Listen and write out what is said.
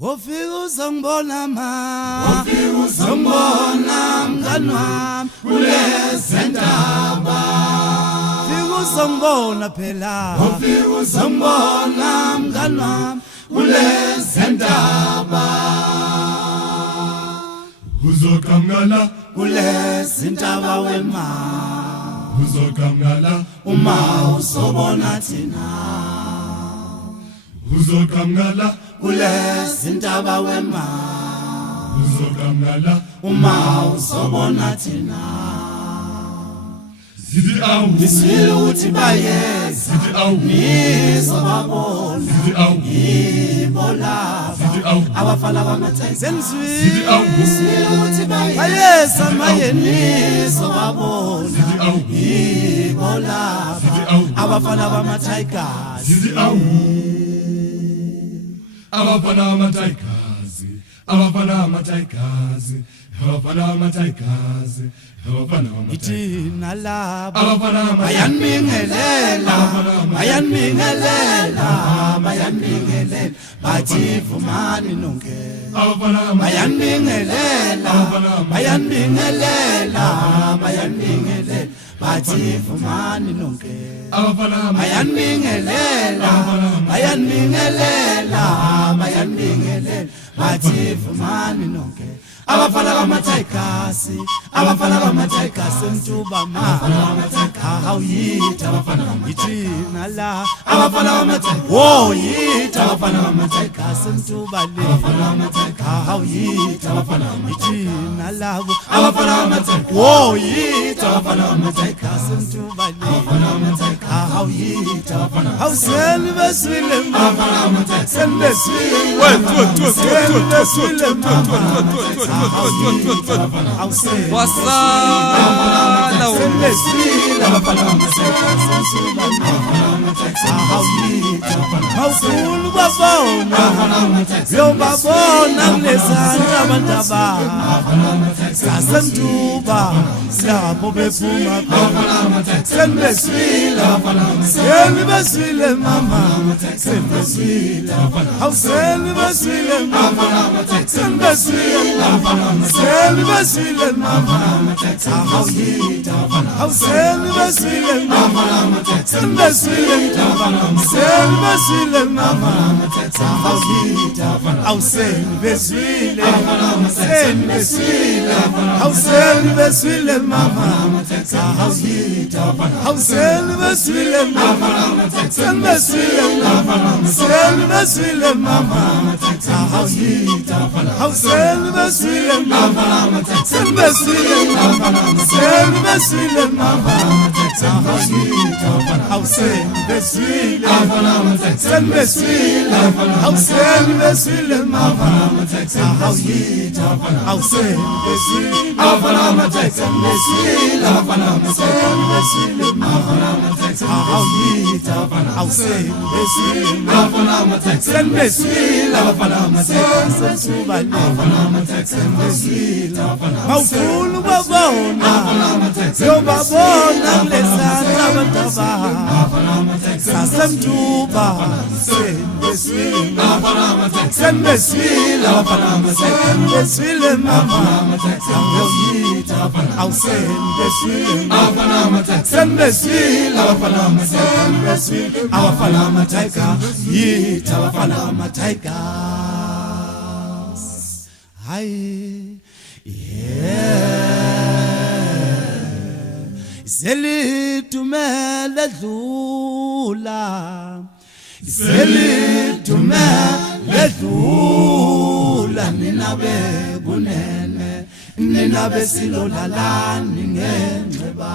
Ufika uzongibona mngani wami kulezi ndaba. Ufika uzongibona phela, ufika uzongibona mngani wami kulezi ndaba. Uzokamngala kulezi ndaba wema, uzokamngala uma uzobona thina. uzokamngala kulezi ndaba wema, uzokamngala uma uzobona thina. Zidi awu Nisile ukuthi bayeza, Zidi awu nizobabona Zidi awu ibola Zidi awu abafana bamathayizeni. Zidi awu Nisile ukuthi bayeza, maye nizobabona Zidi awu ibola Zidi awu abafana bamathayigasi. Zidi awu abafana bamathayigasi, abafana bamathayigasi, abafana bamathayigasi, abafana bamathayigasi. Thina labo Abafana bayanibingelela, bayanibingelela, bayanibingelela, bathi vumani nonke. abafana Bayanibingelela, bayanibingelela, bayanibingelela, bathi vumani nonke. abafana Bayanibingelela, bayanibingelela, bayanibingelela, bathi vumani nonke. Abafana bamathayigasi, abafana bamathayigasi mtuba ma. How yit abafana bamathayigasi la. Abafana bamathayigasi, oh yit abafana bamathayigasi mtuba le. How yit abafana bamathayigasi la. Abafana bamathayigasi, oh yit abafana bamathayigasi mtuba le. How yit abafana, how send besile abafana bamathayigasi, send besile. Mawufuna babona yobabona kulezandla abantaba sasemtuba silapho bephuma senibesile senibesile mama senibesile awusenibesile mama senibesile senibesile mama awuyita awusenibesile mama senibesile senibesile mama awuyita awusenibesile senibesile awusenibesile mama awuyita awusenibesile mama senibesile senibesile mama awuyita awusenibesile mama senibesile senibesile mama awuyita awusenibesile senibesile awusenibesile mama awuyita awusenibesile senibesile senibesile mama awuyita awusenibesile senibesile senibesile mawufuna ubabona yobabona kulezandla abantaba sasemtuba senibesile senibesile senibesile mama awuyita awusenibesile senibesile senibesile abafana bamathayigasi yitha abafana bamathayigasi hayi selidumele dlula selidumele dlula nina bekunene nina besilolalani ngenxeba